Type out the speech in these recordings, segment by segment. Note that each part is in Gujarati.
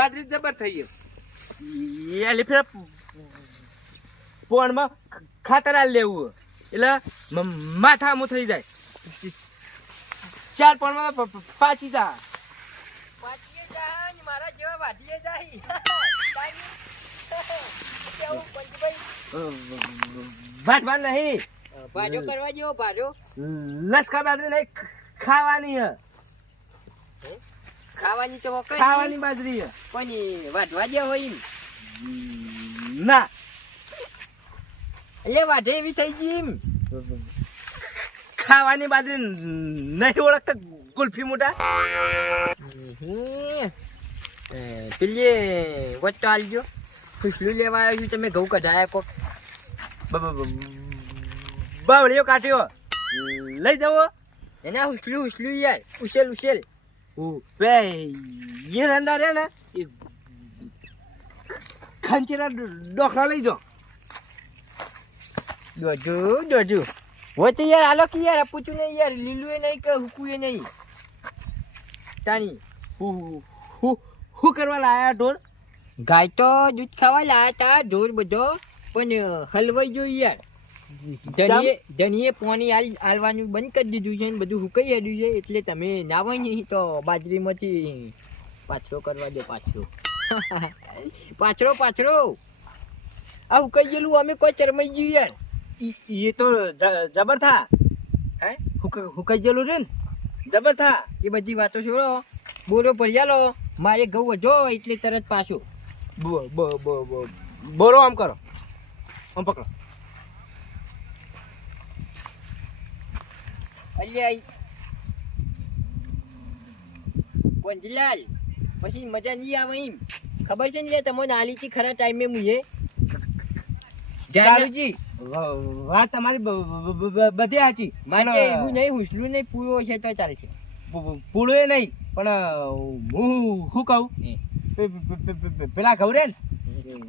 બાજરી જબર થઈ ગયો એ ફેર પોણમાં ખાતર આલ લેવું એટલે માથા માથામું થઈ જાય. ચાર પોણમાં પાછી જા. વાટીએ જાય મારા જેવા જાય પંચભાઈ નહીં. ભાજો કરવા જેવો ભાજો. લસકા બાજરી નહીં ખાવાની હે? ખાવાની તો કઈ ખાવાની બાજરી કોની વાઢવા જેવો હોય ના. એટલે વાઢે એવી થઈ ગઈ એમ. ખાવાની બાજરી નહીં ઓળખતા ગુલ્ફી મોટા. પેલી વચ્ચો આલજો. ખુશલું લેવા આવ્યો છું તમે ઘઉં કઢાયા કોક. બાવળીઓ કાઢ્યો. લઈ જવો એના હુસલું હુસલું યાર ઉછેલ ઉછેલ. બે એ રંડા રે ને એ ખંચેરા ડોખરા લઈ જાઓ. દોઢું દોઢું. હોય તો યાર આલો કે યાર પૂછું નહીં યાર લીલું એ નહીં કે હુકું એ નહીં? તાની હું હું હું કરવા લાયા ઢોર? ગાય તો દૂધ ખાવા લાયા તા, ઢોર બધો, પણ હલવાઈ ગયો યાર. ધણીએ પાણી આલ આલવાનું બંધ કરી દીધું છે ને બધું હુકાઈ આવ્યું છે એટલે તમે ના હોય નહીં તો બાજરીમાંથી પાછરો કરવા દો પાછરો પાછરો પાછરો આ હુકાઈ ગયેલું અમે કોઈ ચરમાઈ ગયું યાર. એ તો જ- જબર થા. હે? હુક- હુકાઈ ગયેલું રે ને? જબર થા. એ બધી વાતો છોડો. બોરો ભર્યાલો મારે ઘઉં વધો એટલે તરત પાછો. બો બો બ- બ- બોરો આમ કરો. આમ પકડો. અલ્યા કોંજલાલ પછી મજા નહીં આવે એમ. ખબર છે ને તમે તમને થી ખરા ટાઈમે મુએ જાડુજી વાત તમારી બધી સાચી. માટે એવું નહીં હુસલું નહીં પૂરો છે તો ચાલે છે. પ- પ- એ નહીં પણ હું શું કહું? પેલા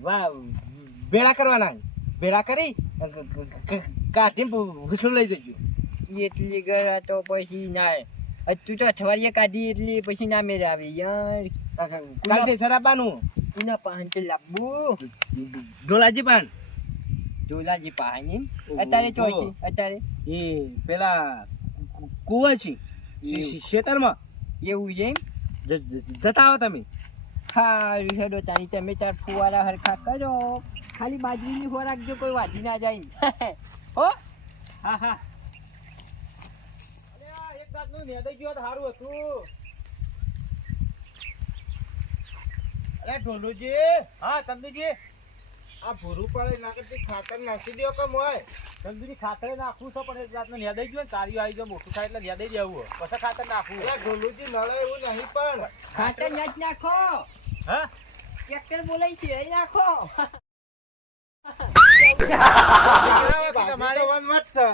વા ભેળા કરવાના. ભેળા કરી કાઢી હુસલું લઈ જજો. એટલી ગરા તો પછી ના તું તો અઠવાડિયે કાઢી એટલી પછી ના મેરે આવી યાર કાલથી કુના પાહન પાંચ લાબુ. ઢોલાજી પાન ઢોલાજી પાણી અત્યારે ચોઈ છે અત્યારે. એ પેલા કુવા છે ખેતરમાં એવું છે જતા આવો તમે. હારું હેડો તાણી તમે તાર ફુવારા હરખા કરો. ખાલી બાજરીની ખોરાક જો કોઈ વાજી ના જાય. હો? હા હા. એક જાતનું નેદાઈ ગયું સારું હતું. અરે ઢોલુજી હા ચંદુજી. આ ભૂરું પડે નાખી ખાતર નાખી દો કે મોય ચંદુજી ખાતર નાખવું છે પણ એક જાતનું નેદાઈ ગયું ને તારી આવી જાય મોટું થાય એટલે નેદાઈ દેવું પછી ખાતર નાખવું અરે ઢોલુજી નળે એવું નહીં પણ. ખાતર નાચ નાખો. હા? ટ્રેક્ટર બોલાય છે અહીં નાખો. તમારે વનવટ છે.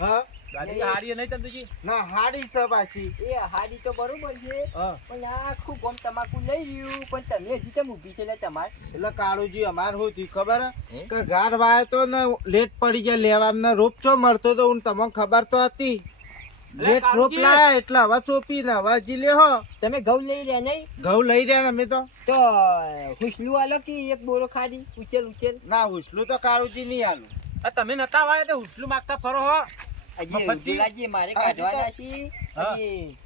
હા. નહીં ના હાડી છે પાછી. એ હાડી તો બરોબર છે પણ આખું ગોમ તમાકુ લઈ રહ્યું પણ તમે હજી કેમ ઊભી છે એટલે તમારે? એટલે કાળુજી અમાર ખબર હે? કે ગાર વાય તો ને લેટ પડી ગયા લેવા ને રોપ ચો મળતો તો હું તમને ખબર તો હતી. લેટ રોપ લાયા એટલે હવે ચોપી ને હવે હજી લેહો. તમે ઘઉં લઈ રહ્યા નહીં? ઘઉં લઈ રહ્યા અમે તો. તો હુસલું આલો કે એક બોરો ખાડી ઉચેલ ઉચેલ ના હુસલું તો કાળુજી નહીં આલું. તમે નતા વાય તો હુસલું માગતા ફરો હો. મારે કાઢવાના છે હા. હજી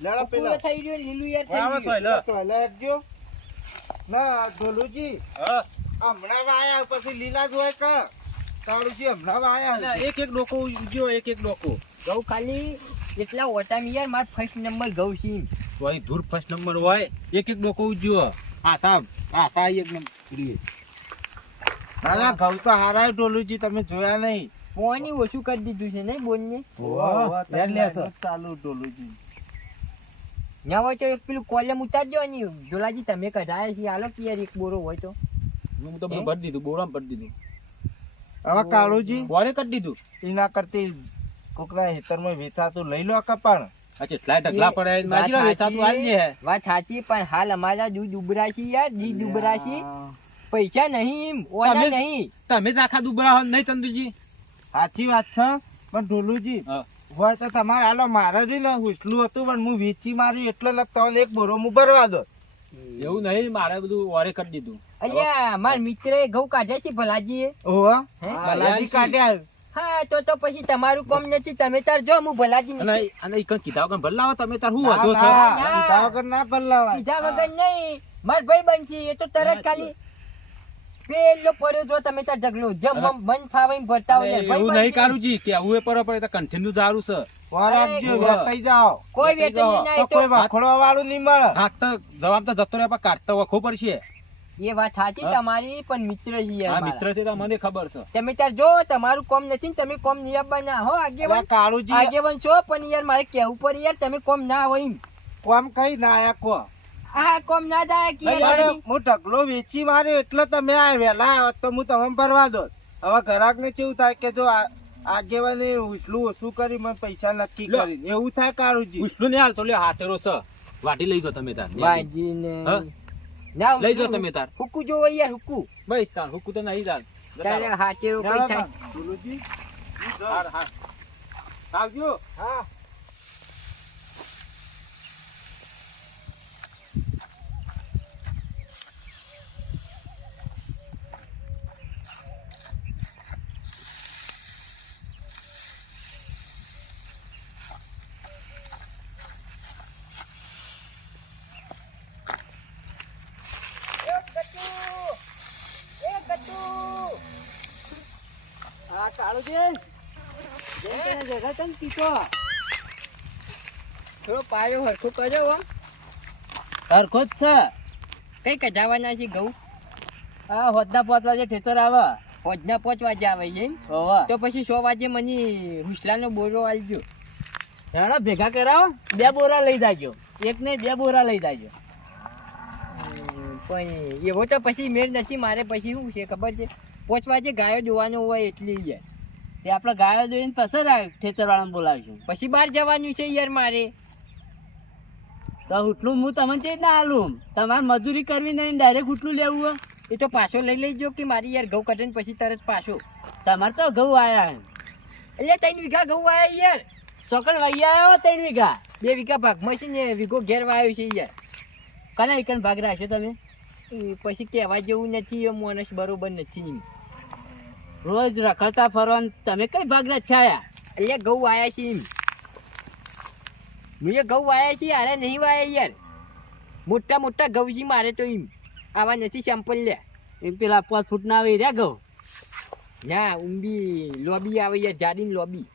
લડો પૂરો થઈ રહ્યો લીલું યાર થઈ ગયું. લે. ના ઢોલુજી. હા. હમણાં આયા પછી લીલા જ હોય કે. કાળુજી હમણાં આયા એક એક ડોકો ઉજ્યો એક એક ડોકો. ઘઉં ખાલી એટલા ઓટામી યાર માર ફર્સ્ટ નંબર ઘઉં છે. ધૂર ફર્સ્ટ નંબર હોય એક એક ડોકો ઉજ્યો. હા સાહેબ હા સાહેબ એક નંબર ના ના તો હારા ઢોલુજી તમે જોયા નહીં. પોણી ઓછું કરી દીધું છે નહીં બોન ને યાર લે છે. ચાલુ ઢોલુજી ના હોય તો એક પેલું કોલમ ઉતારજો ને જોલાજી તમે કઢાયા છીએ હાલો કે યાર એક બોરો હોય તો. હું તો બધું ભરી દીધું બોરામાં ભરી દીધું. હવે કાળુજી બોરે કરી દીધું? એના કરતી કોકના હેતરમાં વેચાતું લઈ લો કપાણ. કેટલા ઢગલા પડે માજી વેચાતું આલી વાત સાચી પણ હાલ અમારા દૂધ ઉભરા છે યાર દૂધ ઉભરા છે. પૈસા નહીં તમે- નહીં. તમે જ આખા દુબરા હો નહીં ચંદુજી. સાચી વાત છે પણ ઢોલુજી હોય તો તમારે હાલો મારે જ ને હુસલું હતું પણ હું વેચી માર્યું એટલે લગતો એક બોરો હું ભરવા દો એવું નહીં મારે બધું વારે કરી દીધું. અલ્યા મારા મિત્રએ ઘઉં કાઢ્યા છે ભલાજી ઓહો હે? ભલાજી. કાઢ્યા હા તો તો પછી તમારું કામ નથી તમે તાર જો હું ભલાજી અને અને ઈ કીધા વગર ભલાવો? તમે તાર હું વાંધો છે. કીધા વગર ના ભલાવા કીધા વગર નહીં. માર ભાઈ બનશી એ તો તરત ખાલી પેલો પડ્યો જો તમે તાર ઝઘડો. જમ મન ફાવે ભરતા હોય એવું નહીં. કારુજી કે હું એ પર પડે તો કન્ટિન્યુ દારૂ છે. વાર આપજો, વેપાઈ જાઓ. કોઈ જાઓ. નહીં તો કોઈ વાખડવા વાળું નહીં મળે. હાથ તો જવાબ તો જતો રહ્યા પણ કાઢતો વખો પડશે. એ વાત સાચી તમારી પણ મિત્ર છીએ હા મિત્ર છે તો મને ખબર છે. તમે તાર જો તમારું કોમ નથી ને તમે કોમ નિયમ ના હો આગેવાન કાળુજી. આગેવાન છો પણ યાર મારે કેવું પડે યાર તમે કોમ ના હોય કોમ કઈ ના આયા કો? આ કોમ ના જાય કે લઈ યાર આવો. મારી- હું ઢગલો વેચી માર્યો એટલે તમે આ વહેલા આવ્યા તો હું તમને ભરવા દો હવે ઘરાક ને કેવું થાય કે જો આ- ઉછલું ઓછું કરી મને પૈસા નક્કી કરી એવું થાય કાળુજી ઉછલું નહીં હાલ તો લ્યો હાથેરો છે. વાટી લઈ જાઓ તમે તાર? લઈ. જાઓ તમે તાર. હુકુ જોવો યાર હુકુ. બસ તાર હુકુ તો નહીં તાર. તારે હાચેરો કઈ થાય? ગુરુજી, હાર હાર. આવજો. હા હા કાળુજી થોડો પાયો હરખો કર્યો હરખો જ છે. કઈ કઢાવાના છે ઘઉં? હા હોદના પાંચ વાગે ઠેતર આવે. હોદના પોચ વાગે આવે છે તો પછી સો વાગે મને હુસલાનો બોરો આલજો. હેડો ભેગા કરાવો બે બોરા લઈ જાજો. એક ને બે બોરા લઈ જાજો. પણ એવો તો પછી મેળ નથી મારે પછી શું છે ખબર છે? પોચ વાગે ગાયો જોવાનો હોય એટલી યાર તે આપણે ગાયો જોઈને પછી જ ઠેતર વાળાને બોલાવીશું પછી બહાર જવાનું છે યાર મારે. તો ઉઠલું હું તમને તે ના આલું તમારે મજૂરી કરવી નહીં ડાયરેક્ટ ઉઠલું લેવું એ તો પાછો લઈ લેજો કે મારી યાર ઘઉં કઢે પછી તરત પાછો. તમારે તો ઘઉં આવ્યા એટલે ત્રણ વીઘા ઘઉં આવ્યા યાર. ચોકડ વાઈ આવ્યા ત્રણ વીઘા. બે વીઘા ભાગમાં છે ને વીઘો ઘેર વાયો છે યાર. કના એકન ભાગ રાખ્યો તમે? પછી કહેવા જેવું નથી એ માણસ બરોબર નથી. રોજ રખડતા ફરવાનું તમે કઈ ભાગલા છાયા? એટલે ઘઉં વાયા છે એમ. મેં ઘઉં વાયા છીએ અરે નહીં વાયા યાર. મોટા મોટા છે મારે તો એમ. આવા નથી સેમ્પલ લે એમ પેલા પાંચ ફૂટ ના આવી રહ્યા ઘઉં? ના ઊંબી લોબી આવે યાર જાડીન લોબી.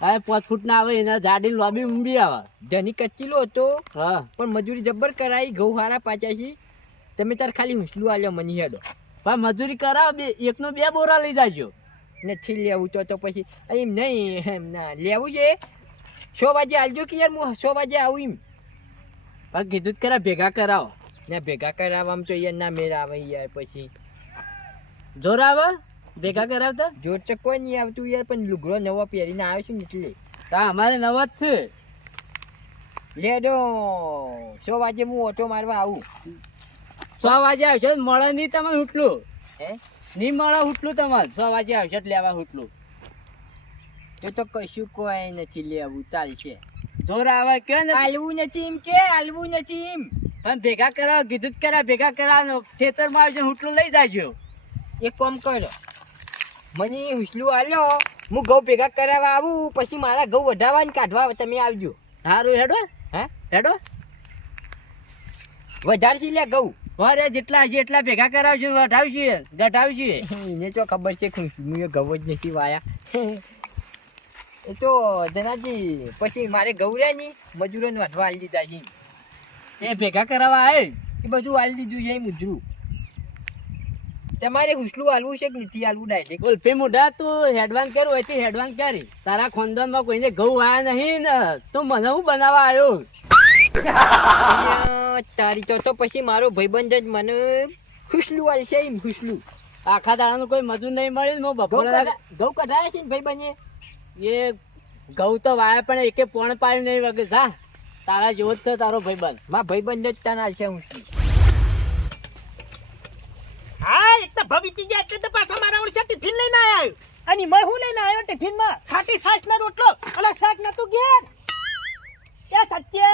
અરે પાંચ ફૂટ ના આવે એના જાડીન લોબી ઊંબી આવે. ધની કચ્ચીલો હતો હા. પણ મજૂરી જબ્બર કરાઈ ઘઉં હારા પાચ્યા છે તમે તાર ખાલી હુંસલું આલ્યો મની હેડો. પણ મજૂરી કરાવો બે એકનો બે બોરા લઈ જાજો. નથી લેવું તો તો પછી એમ નહીં એમ ના. લેવું છે. સો વાગે આલજો કે યાર હું સો વાગે આવું એમ. પણ કીધું જ કરા ભેગા કરાવો. ને ભેગા કરાવવામાં તો યાર ના મેળ આવે યાર પછી. જોર આવે? ભેગા કરાવતા? જોર તો કોઈ નહીં આવતું યાર પણ લુગડો નવો પહેરીને આવે છે ને એટલે. તા અમારે નવા જ છે. લેડો. સો વાગે હું ઓટો મારવા આવું. સો વાગે આવશે મળે નહીં તમે ઉઠલું હે? નહીં મળે ઉઠલું તમારે સો વાગે આવશે લેવા ઉઠલું તો તો કશું કોઈ નથી લેવું ચાલશે જોર આવે કે ને આલવું નથી એમ કે આલવું નથી એમ. પણ ભેગા કરાવો કીધું જ કરા ભેગા કરાવો ખેતરમાં આવજો હુટલું લઈ જાજો. એક કોમ કરો. મને હુસલું આલ્યો હું ઘઉં ભેગા કરાવવા આવું પછી મારા ઘઉં વઢાવવા ને કાઢવા તમે આવજો. સારું હેડો. હા? હેડો. વધારશી લે ઘઉં. વારે જેટલા હશે એટલા ભેગા કરાવશું વટાવશું ગઢાવશે એને તો ખબર છે હું એ જ નથી વાયા. એ તો જનાજી પછી મારે ઘઉં રહ્યા ની મજૂરોને વાંધવા આલી દીધા છે. એ ભેગા કરાવવા આવે એ બધું આલી દીધું છે મુજરું. તમારે હુસલું આલવું છે કે નથી આલવું ડાયરેક્ટ ઉલ્ફી મોઢા તું હેડવાન કર હોય હેડવાન કરી તારા ખોનદાનમાં કોઈને ઘઉં આયા નહીં ને તું મને હું બનાવવા આવ્યો તારી તો તો પછી મારો ભાઈબંધ જ મને ખુશલું આલશે એમ ખુશલું આખા દાડાનું કોઈ મજૂર નહીં હું ઘઉં બપોરે ઘઉં કઢાયા છે ને ભાઈબંધે એ ઘઉં તો વાયા પણ એકે પોણ પાડ્યું નહીં વગર જા તારા જેવો જ તારો ભાઈબંધ મા ભાઈબંધ જ તને આલશે હું હા એક તો ભવિતી ગયા એટલે તો પાછા મારા ઓળશે ટિફિન લઈને આવ્યો. અને મેં હું લઈને આવ્યો ટિફિનમાં ખાટી સાસ ના રોટલો. અલા શાક નતું ઘેર. એ સત્ય.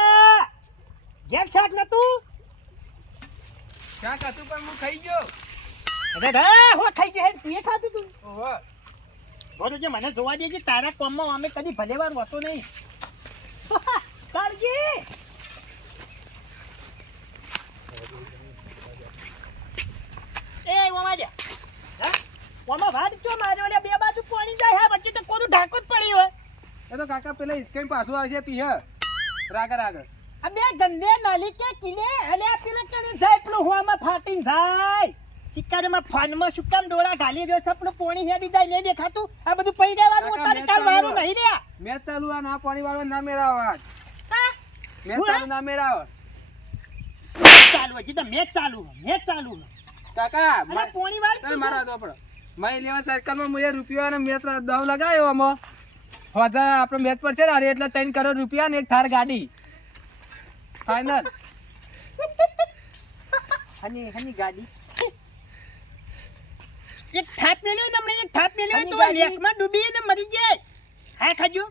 ઘેર શાક નતું શાક હતું પણ હું ખાઈ ગયો. અરે રે હો ખાઈ ગયો હે તું એ ખાધું તું. ઓહો. બોલો જે મને જોવા દેજે તારા કોમમાં અમે કદી ભલેવાર હોતો નહીં. કાળજી. એ ઓમાં જા. બે બાજુ પાણી જાય હા વચ્ચે તો કોનું ઢાંકો જ પડી હોય. એ તો કાકા પેલા ઇસ્કેમ પાછું આવશે પીહ. રાગર આગળ આ બે ગંદે નાલી કે કિને આ પેલા કને જાય પેલું હુવામાં ફાટીને જાય. શિકારીમાં ફાનમાં શું કામ ડોળા ઘાલી રહ્યો છે આપણું પોણી હેડી જાય નહીં દેખાતું? આ બધું પઈ રહેવાનું તારે કાલ ચાલુ નહીં રહ્યા મેચ ચાલુ આ ના પાણી વાળો ના મેળાવો હા? ચાલુ ના મેળાવો ચાલુ હજી તો મેચ ચાલુ મેચ ચાલુ કાકા મા- પોણી વાળ મારો વાપરો મારી લેવા સર્કલમાં મુએ રૂપિયા અને મેચ દવ લગાવ્યો આમાં. હોજા આપણે મેચ પર છે ને એટલે ત્રણ કરોડ રૂપિયા ને એક થાર ગાડી. ફાઇનલ હની હની ગાડી એક થાપ મેલ્યો ને હમણાં એક થાપ મેલ્યો તો લેકમાં ડૂબી ને મરી જાય હા ખાજો.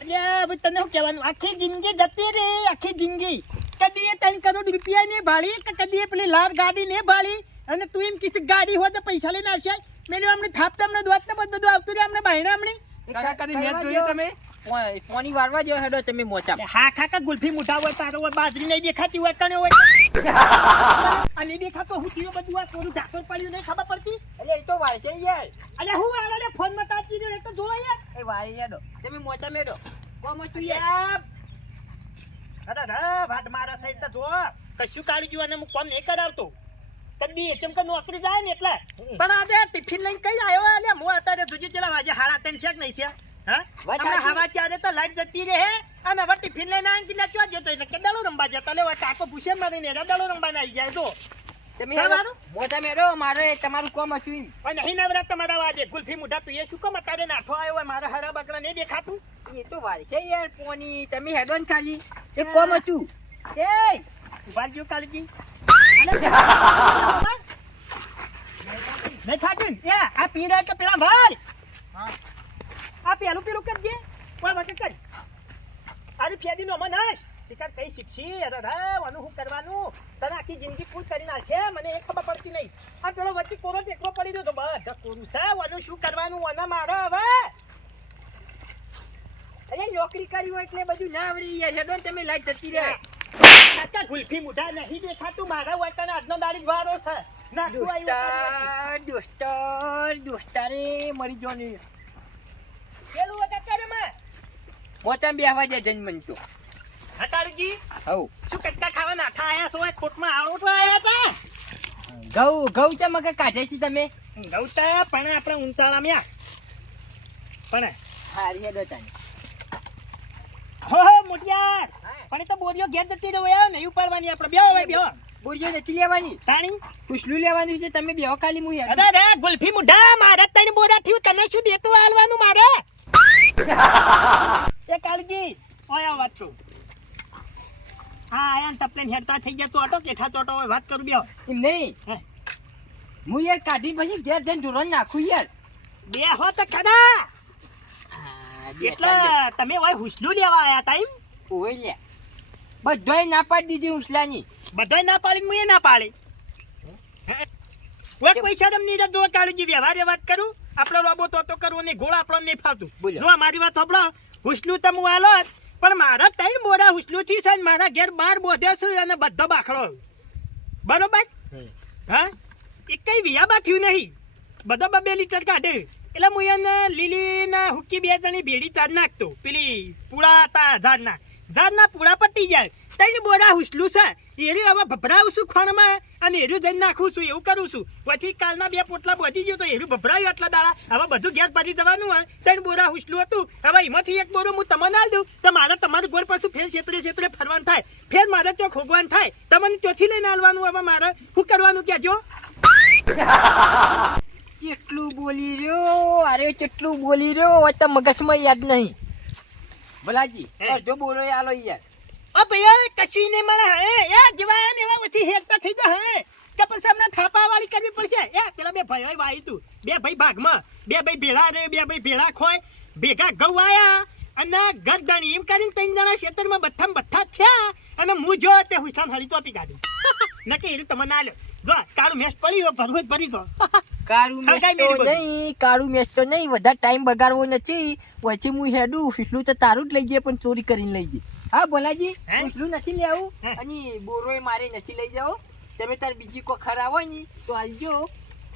એટલે તને શું કહેવાનું? આખી જિંદગી જતી રે આખી જિંદગી. કદી એ ત્રણ કરોડ રૂપિયા ને ભાળી કે કદી પેલી લાર ગાડી ને ભાળી અને તું એમ કીધું ગાડી હોય તો પૈસા લઈને આવશે. મેલ્યો હમણાં થાપ તમને દોત ને બધું આવતું રહે હમણાં બાયણા હમણાં. કાકા મેચ જોઈ તમે? પાણી વારવા જો હેડો તમે મોચા હા ખાકા ગુલ્ફી મુઠા હોય તારો હોય બાજરી નહીં દેખાતી હોય કણે હોય. અને દેખાતો હું થયું બધું આ થોડું ઢાંકર પડ્યું નહીં ખબર પડતી? એટલે એ તો વારશે યાર. અરે હું આલે ફોનમાં તાજી રહ્યો તો જોવા યાર. એ તમે મોચા મેડો કોમ હતું યાર? યાર અરે રે વાટ મારા સાઈડ તો જો. કશું કાઢી ગયું અને હું કોમ નહીં કરાવતો. તબી ચમકે નોકરી જાય ને એટલે. પણ આજે ટિફિન લઈને કઈ આવ્યો એટલે હું અત્યારે જોજે ચલા વાજે હાડા ત્રણ થયા કે નહીં છે હા. હવા ચારે તો લાઈટ જતી રહે અને હવે ટિફિન લઈને આવીને પેલા ચો જતો? એટલે કે દડો રમવા જતા. લે ટાકો પૂછે મારીને એટલે દડો રમવા આવી જાય. તો તમે હેડો. મારું? મારે તમારું કોમ હતું પણ નહીં નવરા તમારા વાજે ગુલ્ફી મુઠા તું એ શું કામ અત્યારે નાઠો આવ્યો હોય મારા હરા બગડા નહીં દેખાતું. એ તો વારશે યાર પોની. તમે હેડો ને ખાલી. એ કોમ હતું. એ રહ્યો કાળજી નહીં રહ્યા પેલા પેલું કરજે કોઈ વખત કર? આરી ફેદી નો કઈ શીખશી? અરે શું કરવાનું? તને જિંદગી ફૂલ કરી નાખશે, મને એ ખબર પડતી નહીં. આ પેલો વચ્ચે કોરો ટેકરો પડી રહ્યો તો બધા કોરું છે વાનું શું કરવાનું? મારે હવે. અરે નોકરી કરી એટલે બધું ના આવડી હેડો તમે, લાઈટ જતી રહે. કાકા ગુલ્ફી મુઢા નહીં દેખાતું. મારા વતન આજનો દાડી વારો છે દોસ્તાર દોસ્તાર દોસ્તારે મરી જો ને. પેલું વખત કરે માં. મોચા બેહવા જાય જન્મ તો. હટાડજી. હવ. શું કટકા ખાવા નાઠા આયા છો? ખોટમાં આયા મગર કાઢે છે તમે? ગૌતા પણ આપણે ઊંચાળા મ્યા. પણ હારી હેડો તાને હો હો મોટિયાર બોરીઓ ઘેર જતી રહ્યો આવે ને ઉપાડવાની આપણે. બે હોય બે બોરીઓ નથી લેવાની. તાણી. ખુશલું લેવાનું છે તમે બેહો ખાલી મુ યાર અરે રે ગુલ્ફી મુઢા મારા ત્રણ બોરા થયું તને શું દેતું હાલવાનું મારે? એ કાળજી ઓયા વાત છું હા આયા તપલેન હેડતા થઈ ગયા ચોટો કેઠા ચોટો હોય વાત કરું બેહો. એમ નહીં. હે. યાર કાઢી પછી ઘેર જઈને ઢોરણ નાખું યાર. બે હો તો ખરા. એટલે તમે હોય હુસલું લેવા આયા તા એમ? ઓય લે. બધાય ના પાડી દીધી ઉસલાની. બધાય ના પાડી હું એ ના પાડી? કોઈ કોઈ શરમ નહીં રે જો કાળજી વ્યવહારે વાત કરું? આપણો રોબો તો તો કરવો નહીં ગોળ આપણો નહીં ફાવતું. જો મારી વાત સાંભળો હુસલું તો હું જ, પણ મારા ત્રણ બોરા હુસલું થી છે ને મારા ઘેર બાર બોધ્યા છે અને બધો બાખડો બરોબર. હા? એક કઈ વિયાબા થયું નહીં. બધો બબે લીટર કાઢે. એટલે હું એને લીલી ના હુકી બે જણી ભેડી ચાર નાખતો. પેલી પૂળા તા ઝાડના ઝાડના પૂળા પટી જાય. ત્રણ બોરા હુસલું છે. એર્યું હવે ભભરાવું છું ખોણમાં અને એરું જઈને નાખું છું એવું કરું છું પછી કાલના બે પોટલા બધી ગયું તો એરું ભભરાયું એટલા દાડા. હવે બધું ઘેર ભરી જવાનું હોય. ત્રણ બોરા હુસલું હતું. હવે એમાંથી એક બોરો હું તમને આલ દઉં. તો મારે તમારું ગોળ પાછું ફેર ક્ષેત્રે ક્ષેત્રે ફરવાનું થાય. ફેર મારે તો ખોગવાનું થાય. તમને ચોથી લઈને આલવાનું હવે મારે. શું કરવાનું કહેજો કેટલું બોલી રહ્યો, અરે કેટલું બોલી રહ્યો હોય તો મગજમાં યાદ નહીં. ભલાજી હે. અડધો બોલો આલો યાર. ઓ ભૈયા કશું નહીં મળે. હે યાર જવાય ને એવા ઉઠી હેરતા થઈ જા હે. કે પછી અમને થાપા વાળી કરવી પડશે? એ પેલા બે ભાઈઓ વાઈ તું. બે ભાઈ ભાગમાં. બે ભાઈ ભેળા રે બે ભાઈ ભેળા ખોય. ભેગા ઘઉં આયા અને ગરદણી એમ કરીને ત્રણ જણા ખેતરમાં બથ્થામ બથ્થા થયા અને હું જો તે હુસાન હળી ચોપી કાઢી નક્કી એ તમે ના લ્યો. જો કાળું મેચ પડી હોય ભરવું જ ભરી દો. કાળું મેચ તો નહીં કારું મેચ તો નહીં વધારે ટાઈમ બગાડવો નથી. પછી હું હેડું ફીસલું તો તારું જ લઈ જઈએ પણ ચોરી કરીને લઈ જઈએ. હા બોલાજી હે? ફીસલું નથી લેવું હે? અને બોરોય મારે નથી લઈ જાઓ. તમે તાર બીજી કોઈ ખરા હોય ને તો આવજો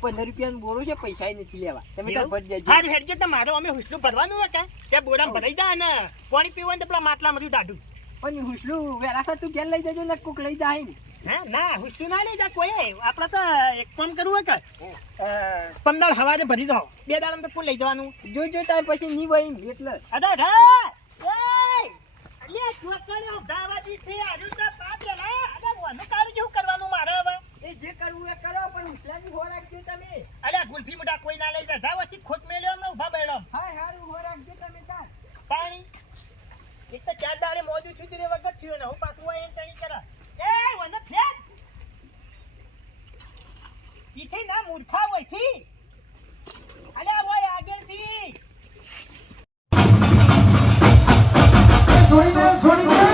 પંદર રૂપિયાનો બોરો છે પૈસા નથી લેવા. તમે તાર ભરી દેજો. હારું હેડજો તમારો અમે હુસલું ભરવાનું હોય કે? ત્યાં બોરામાં ભરાઈ જાય ને. પાણી પીવાનું તો પેલા માટલા રહ્યું દાઢું પણ હુસલું વેરા તું ઘેર લઈ જજો ને કોક લઈ જાય ને હે ના હુસલું ના લઈ જા કોઈ આપણે તો એક કામ કરવું કે પંદર હવારે ભરી જાઓ બે દાડા તો કોણ લઈ જવાનું જો જો તાર પછી નહીં હોય એટલે અરે અરે એય! અલ્યા, ચોકડીઓ છે, આજુ તો પાપ જણા. અરે, વાનું જેવું કરવાનું મારે હવે? એ જે કરવું એ કરો પણ હુસલાજી હો રાખજો તમે અલ્યા, ગુલ્ફી મોટા કોઈ ના લઈ જાય. જાઓ, પછી ખોટ મેલ્યો અમને ઊભા બેડો. હા હારું હો રાખજો તમે તાર પાણી. એક તો ચાર દાડે મોજું થયું વગર વખત થયું ને હું પાછું એમ ચણી કરે. એ, વન ફેર. ઈથી ના મૂર્ખા હોયથી અલ્યા હોય આગળથી છોડી દે છોડી દે